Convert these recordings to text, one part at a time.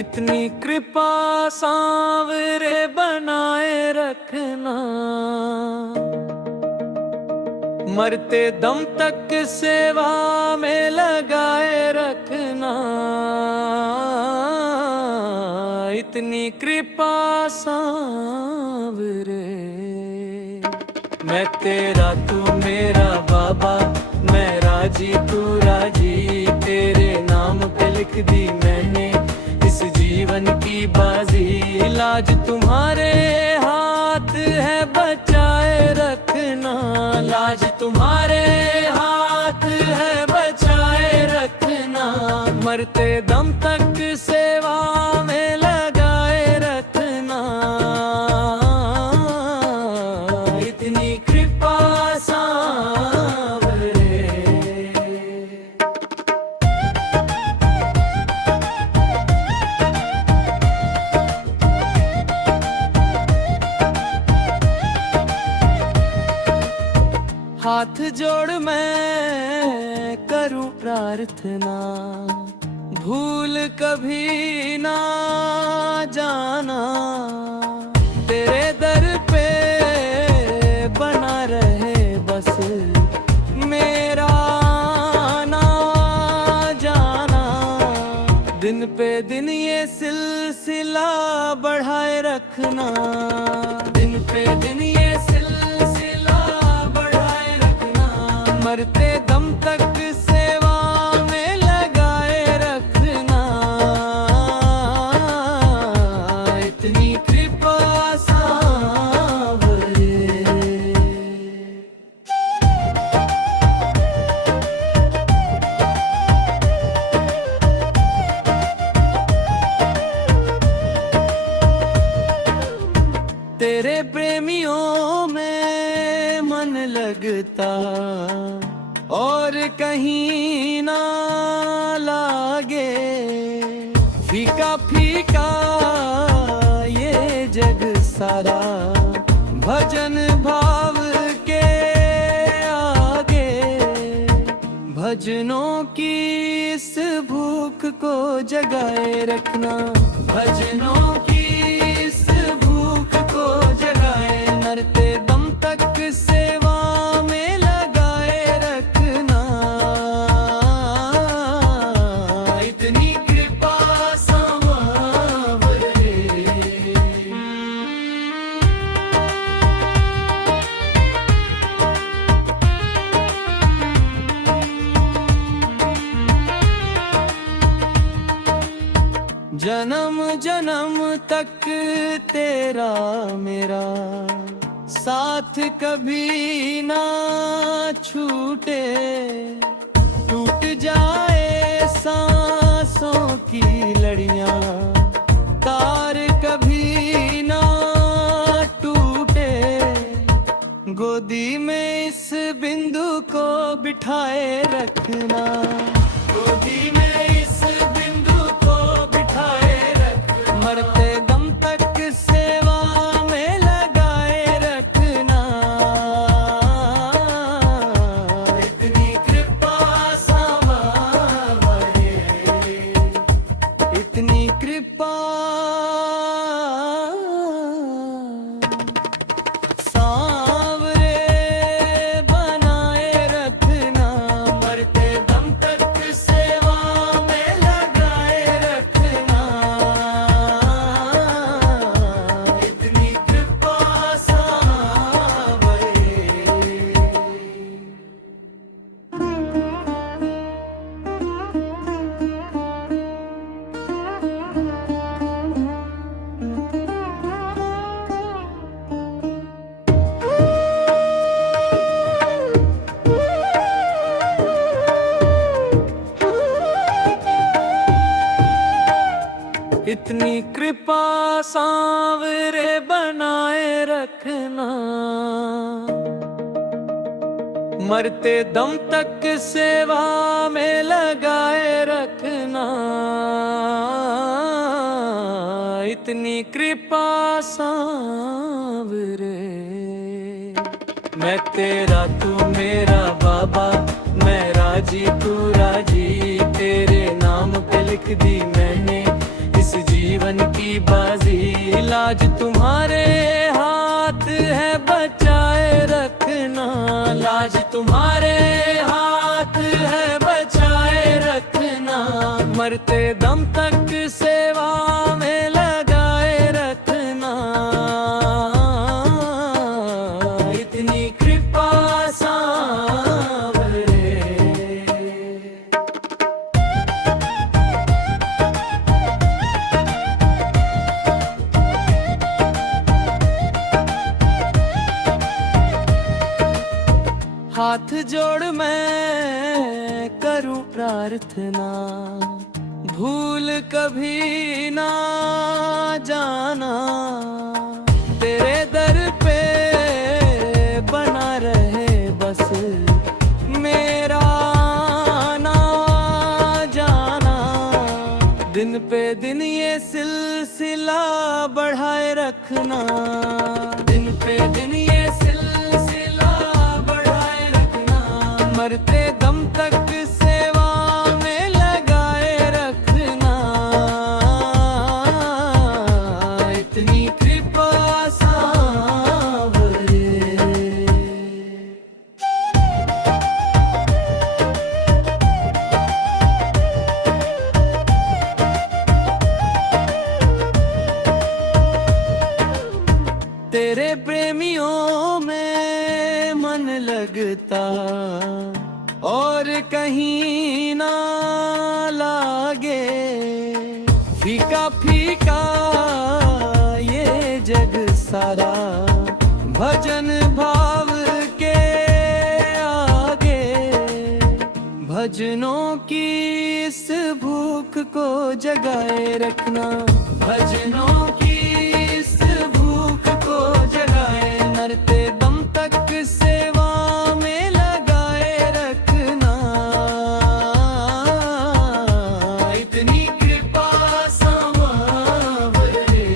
इतनी कृपा सांवरे बनाए रखना, मरते दम तक सेवा में लगाए रखना। इतनी कृपा सांवरे, मैं तेरा तू मेरा बाबा, मैं राजी तू राजी, तेरे नाम पे लिख दी मैंने इस जीवन की बाजी। लाज तुम्हारे हाथ है बचाए रखना, लाज तुम्हारे हाथ है बचाए रखना। मरते दम तक सेवा में लगाए रखना, इतनी कृपा सांवरे। हाथ जोड़ मैं करूं प्रार्थना, भूल कभी ना जाना। तेरे दर पे बना रहे बस मेरा ना जाना। दिन पे दिन ये सिलसिला बढ़ाए रखना, दिन पे दिन ये मरते दम तक सेवा में लगाए रखना। इतनी कृपा सांवरे। तेरे प्रेमियों में मन लगता और कहीं ना लागे। फीका फीका ये जग सारा भजन भाव के आगे। भजनों की इस भूख को जगाए रखना, भजनों की इस भूख को जगाए। मरते दम तक सेवा में लगाए रखना, इतनी कृपा सांवरे। जन्म जन्म तक तेरा मेरा साथ कभी ना छूटे। टूट जाए सांसों की लड़ियां, तार कभी ना टूटे। गोदी में इस बिंदु को बिठाए रखना, गोदी में इस बिंदु को बिठाए रखना। मरते दम तक सेवा में लगाए रखना, इतनी कृपा सांवरे। इतनी कृपा सांवरे बनाए रखना। मरते दम तक सेवा में लगाए रखना, इतनी कृपा सांवरे। इतनी कृपा सांवरे बनाए रखना, मरते दम तक सेवा में लगाए रखना। इतनी कृपा सांवरे। मैं तेरा तू मेरा बाबा, मैं राजी तू राजी, तेरे नाम पे लिख दी मैंने इस बाजी, लाज तुम्हारे हाथ है बचाए रखना, लाज तुम्हारे हाथ है बचाए रखना, मरते दम तक सेवा में लगाए रखना, इतनी कृपा सांवरे। हाथ जोड़ मैं करूं प्रार्थना, भूल कभी ना जाना, तेरे दर पे बना रहे बस मेरा ना जाना, दिन पे दिन ये सिलसिला बढ़ाए रखना, दिन पे दिन ये सिलसिला बढ़ाए रखना, मरते दम तक सेवा में लगाए रखना, इतनी कृपा सांवरे। तेरे प्रेमियों में मन लगता और कहीं ना लागे, फीका फीका ये जग सारा भजन भाव के आगे, भजनों की इस भूख को जगाए रखना, भजनों की इस भूख को जगाए, मरते दम तक सेवा में लगाए रखना, इतनी कृपा सांवरे।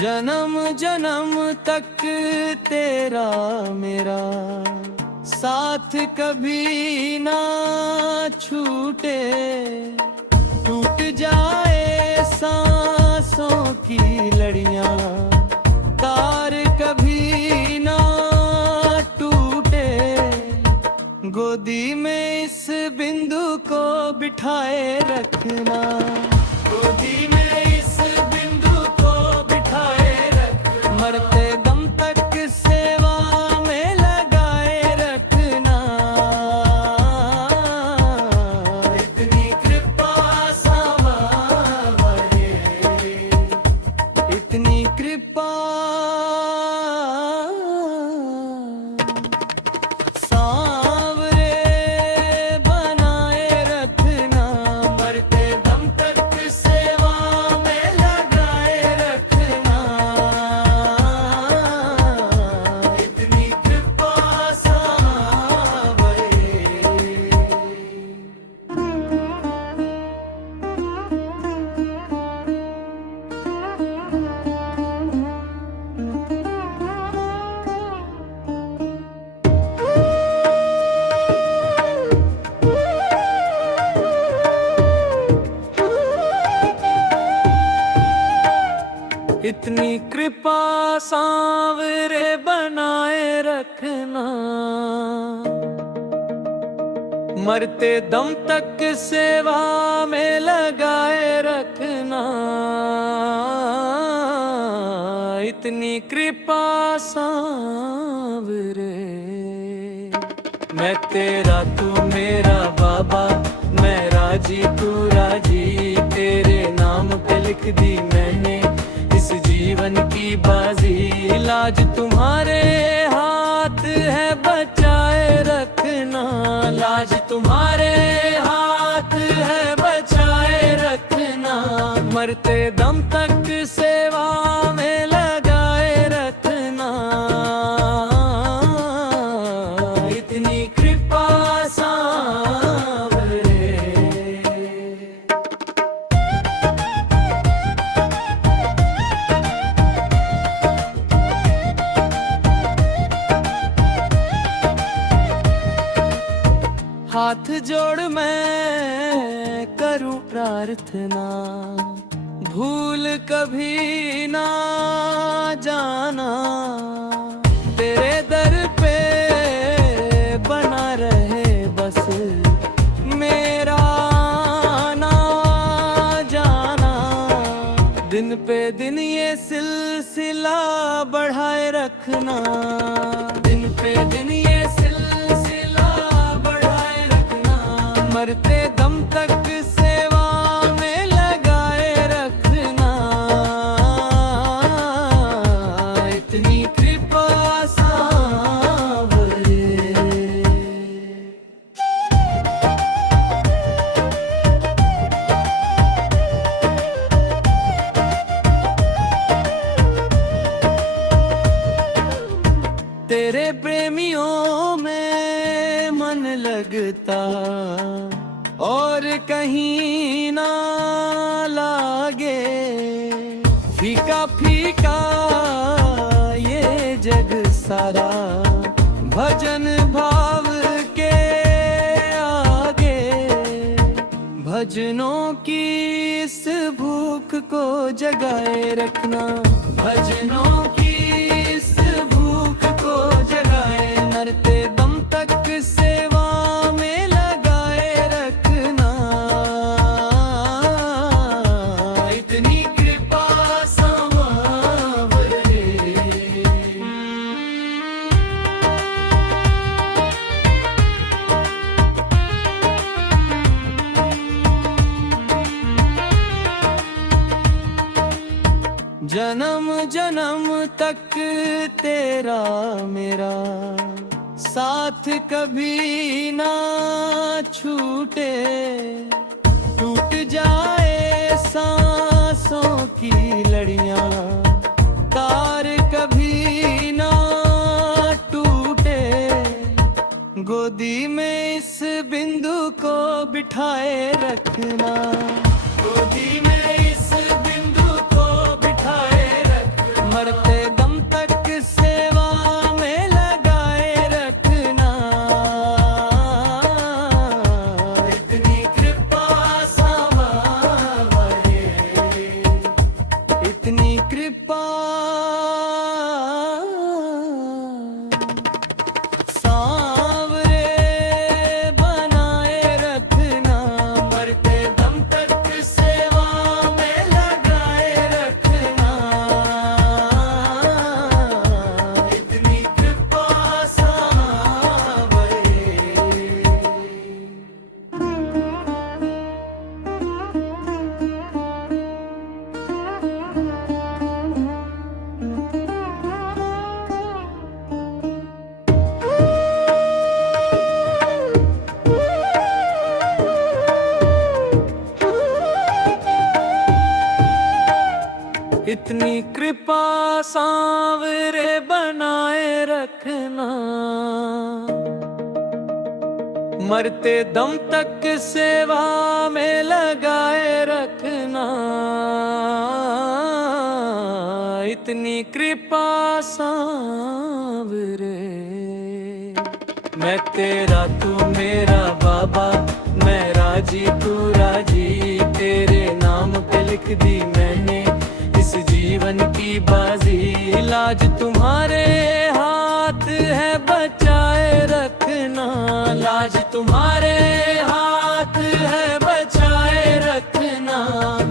जन्म जन्म तक तेरा मेरा साथ कभी ना छूटे, टूट जाए सांसों की लड़ियां तार कभी ना टूटे, गोदी में इस बिंदु को बिठाए रखना, गोदी में इस बिंदु को बिठाए रखना, मरते दम तक सेवा में लगाए रखना, इतनी कृपा सांवरे, इतनी कृपा सांवरे बनाए रखना, मरते दम तक सेवा में लगाए रखना, इतनी कृपा सांवरे। इतनी कृपा सांवरे बनाए रखना, मरते दम तक सेवा में लगाए रखना, इतनी कृपा सांवरे। मैं तेरा तू मेरा बाबा, मैं राजी तू राजी, तेरे नाम पे लिख दी मैंने इस जीवन की बाजी, लाज तुम्हारे हाथ है बचाए रखना, लाज तुम्हारे हाथ है बचाए रखना, मरते दम तक सेवा में लगाए रखना, इतनी कृपा सांवरे। जोड़ मैं करूं प्रार्थना, भूल कभी ना जाना, तेरे दर पे बना रहे बस मेरा ना जाना। दिन पे दिन ये सिलसिला बढ़ाए रखना, दिन पे दिन ये सिलसिला बढ़ाए रखना, मरते दम तक सेवा में लगाए रखना। इतनी कृपा सांवरे, तेरे प्रेमियों में मन लगता और कहीं ना लागे, फीका फीका ये जग सारा भजन भाव के आगे। भजनों की इस भूख को जगाए रखना, भजनों की इस भूख को जगाए, मरते दम तक सेवा में लगाए रखना। इतनी कृपा सांवरे, जन्म जन्म तक तेरा मेरा साथ कभी ना छूटे, टूट जाए सांसों की लड़ियां, तार कभी ना टूटे, गोदी में इस बिंदु को बिठाए रखना, गोदी में इस बिंदु को बिठाए रखना, मरते दम तक सेवा में लगाए रखना। इतनी कृपा सांवरे, इतनी कृपा सांवरे बनाए रखना, मरते दम तक सेवा में लगाए रखना। इतनी कृपा सांवरे। इतनी कृपा सांवरे बनाए रखना, मरते दम तक सेवा में लगाए रखना। इतनी कृपा सांवरे, मैं तेरा तू मेरा बाबा, मैं राजी तू राजी, तेरे नाम पे लिख दी मैंने इस जीवन की बाजी। लाज तुम्हारे हाथ है बचाए रखना, लाज तुम्हारे हाथ है बचाए रखना,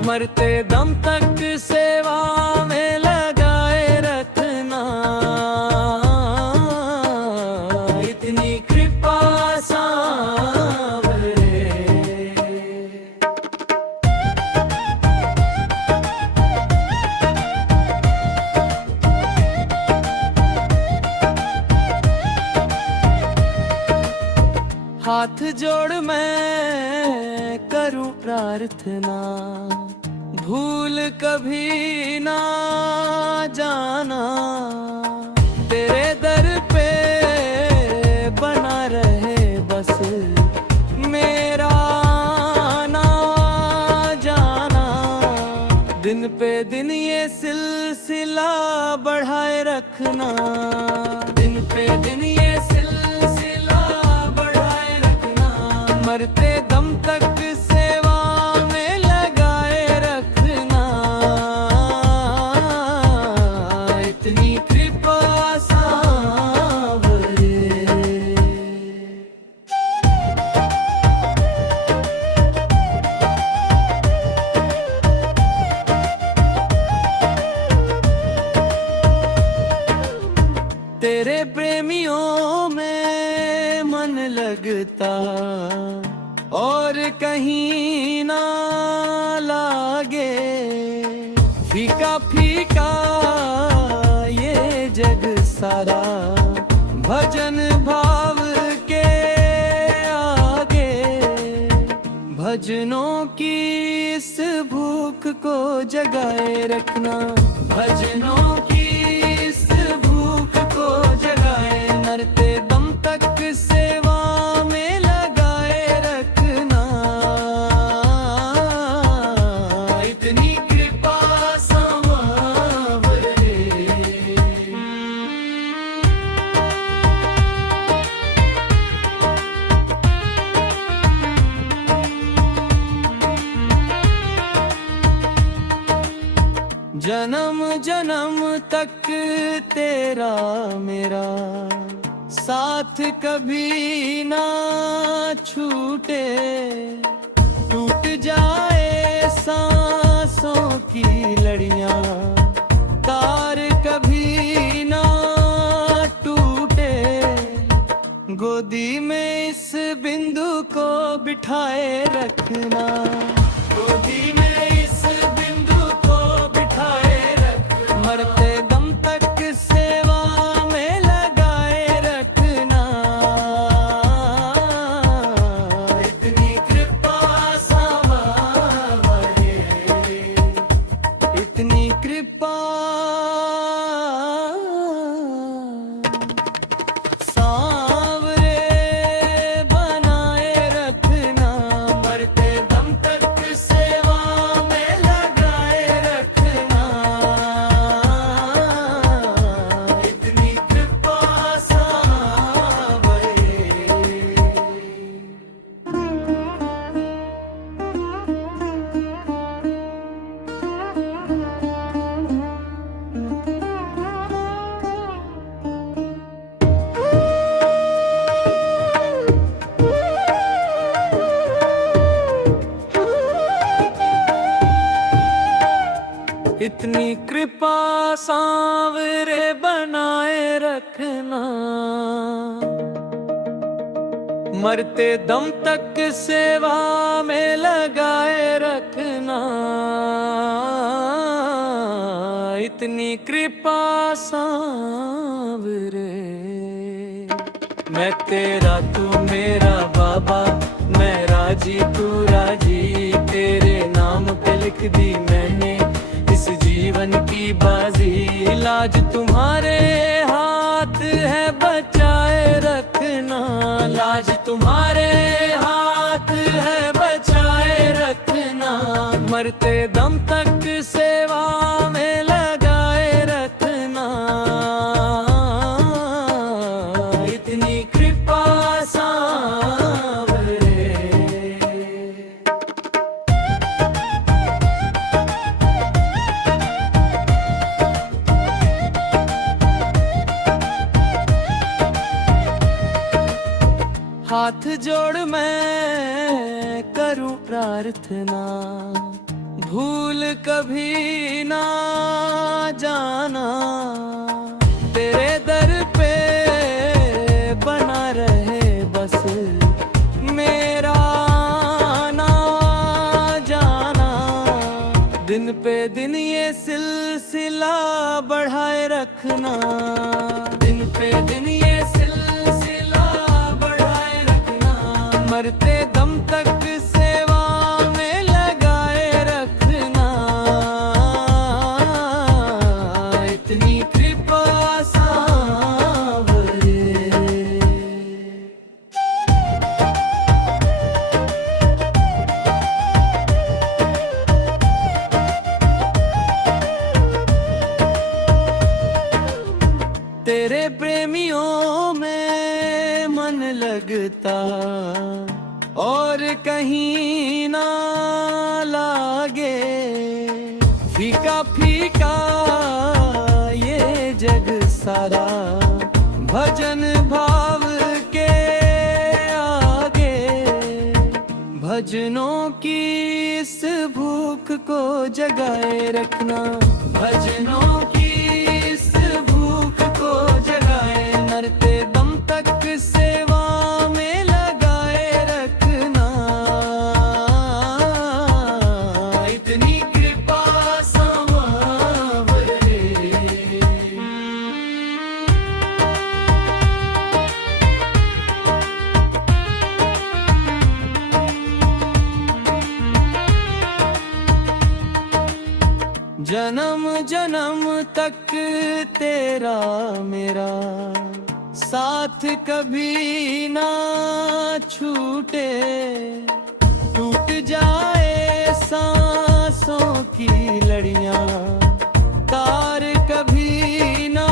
मरते दम तक सेवा में लगाए रखना। इतनी कृपा सांवरे, हाथ जोड़ मैं करूं प्रार्थना, भूल कभी ना जाना, तेरे दर पे बना रहे बस मेरा ना जाना। दिन पे दिन ये सिलसिला बढ़ाए रखना, दिन पे दिन ये सिलसिला बढ़ाए रखना, मरते दम तक सेवा में लगाए रखना, इतनी कृपा सांवरे। तेरे प्रेमियों में मन लगता और कहीं ना लागे, फीका फीका ये जग सारा भजन भाव के आगे। भजनों की इस भूख को जगाए रखना, भजनों की इस भूख को जगाए, मरते दम तक सेवा में लगाए रखना, इतनी कृपा सांवरे। जन्म जन्म तक तेरा मेरा साथ कभी ना छूटे, टूट जाए सांसों की लड़ियां तार कभी ना टूटे, गोदी में इस बिंदु को बिठाए रखना, गोदी में इस बिंदु को बिठाए रखना, मरते दम तक सेवा में लगाए रखना, इतनी कृपा सांवरे, इतनी कृपा सांवरे बनाए रखना, मरते दम तक सेवा में लगाए रखना, इतनी कृपा सांवरे। इतनी कृपा सांवरे बनाए रखना, मरते दम तक सेवा में लगाए रखना, इतनी कृपा सांवरे। मैं तेरा तू मेरा बाबा, मैं राजी तू राजी, तेरे नाम पे लिख दी मैंने इस जीवन की बाजी, लाज तुम्हारे हाथ है बचाए रखना, लाज तुम्हारे हाथ है बचाए रखना, मरते दम तक सेवा में लगाए रखना, इतनी कृपा सांवरे। हाथ जोड़ मैं करूं प्रार्थना, भूल कभी ना जाना, तेरे दर पे बना रहे बस मेरा आना जाना, दिन पे दिन ये सिलसिला बढ़ाए रखना, दिन पे दिन ये सिलसिला बढ़ाए रखना, मरते दम तक सेवा में लगाए रखना, इतनी कृपा सांवरे। तेरे प्रेमियों में मन लगता और कहीं ना लागे, फीका फीका ये जग सारा, भजन भाव के आगे। भजनों की इस भूख को जगाए रखना, भजनों की इस भूख को जगाए, मरते दम तक सेवा में लगाए रखना। इतनी कृपा सांवरे, जन्म जन्म तक तेरा मेरा साथ कभी ना छूटे। टूट जाए सांसों की लड़ियां, तार कभी ना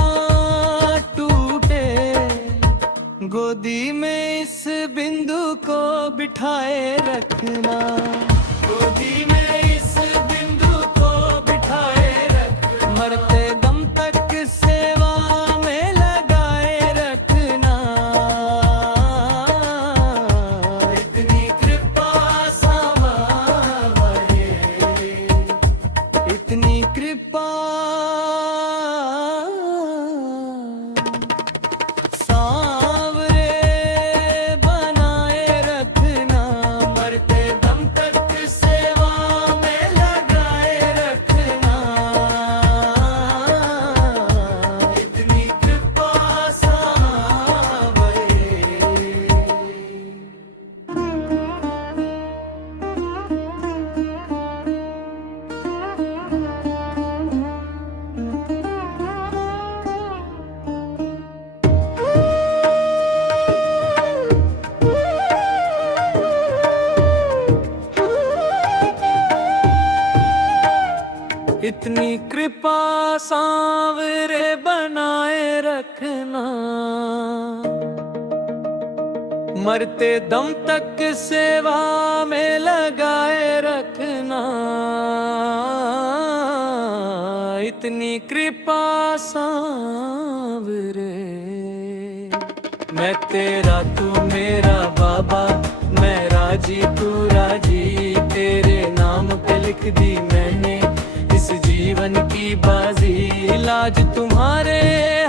टूटे। गोदी में इस बिंदु को बिठाए रखना, गोदी में इस बिंदु को बिठाए रखना, मरते दम तक सेवा में लगाए रखना। इतनी कृपा सांवरे, इतनी कृपा सांवरे बनाए रखना, मरते दम तक सेवा में लगाए रखना। इतनी कृपा सांवरे। इतनी कृपा सांवरे बनाए रखना, मरते दम तक सेवा में लगाए रखना। इतनी कृपा सांवरे। मैं तेरा तू मेरा बाबा, मैं राजी तू राजी, तेरे नाम पे लिख दी मैंने इस जीवन की बाजी। लाज तुम्हारे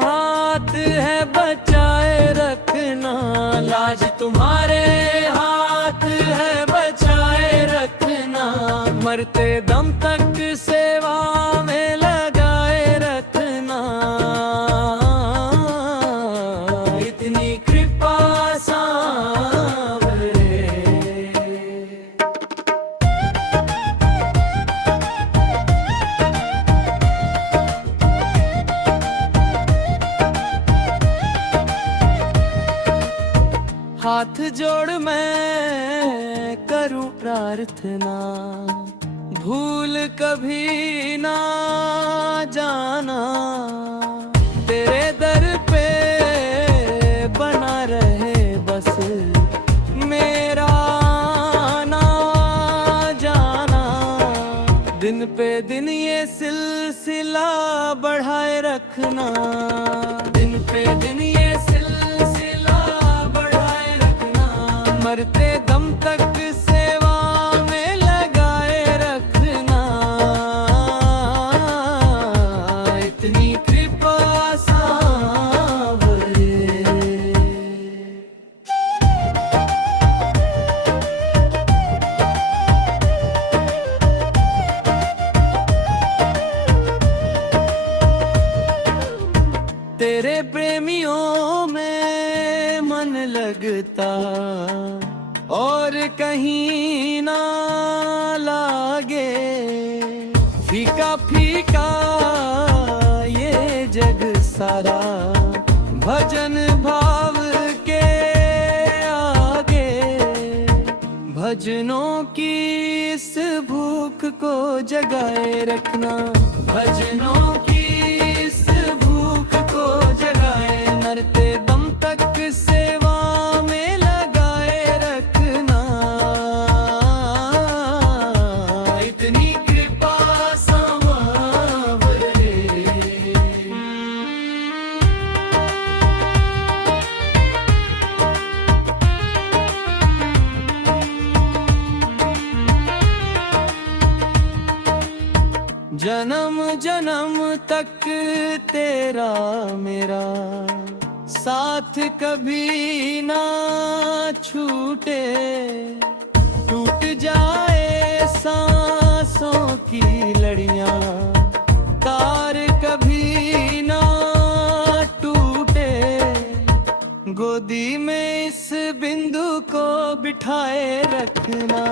हाथ है बचाए रखना, लाज तुम्हारे हाथ है बचाए रखना। मरते दम तक सेवा में लगाए रखना। इतनी कृपा सांवरे। हाथ जोड़ मैं करूं प्रार्थना, भूल कभी ना जाना। तेरे दर पे बना रहे बस मेरा ना जाना। दिन पे दिन ये सिलसिला बढ़ाए रखना, दिन पे दिन ये सिलसिला बढ़ाए रखना। मरते दम तक सेवा में लगाए रखना। इतनी कृपा सांवरे। तेरे प्रेमियों में मन लगता और कहीं ना लागे। फीका फीका ये जग सारा, भजन भाव के आगे। भजनों की इस भूख को जगाए रखना, भजनों की इस भूख को जगाए। मरते दम तक सेवा में लगाए रखना। जन्म जन्म तक तेरा मेरा साथ कभी ना छूटे, टूट जाए सांसों की लड़ियां तार कभी ना टूटे, गोदी में इस बिंदु को बिठाए रखना।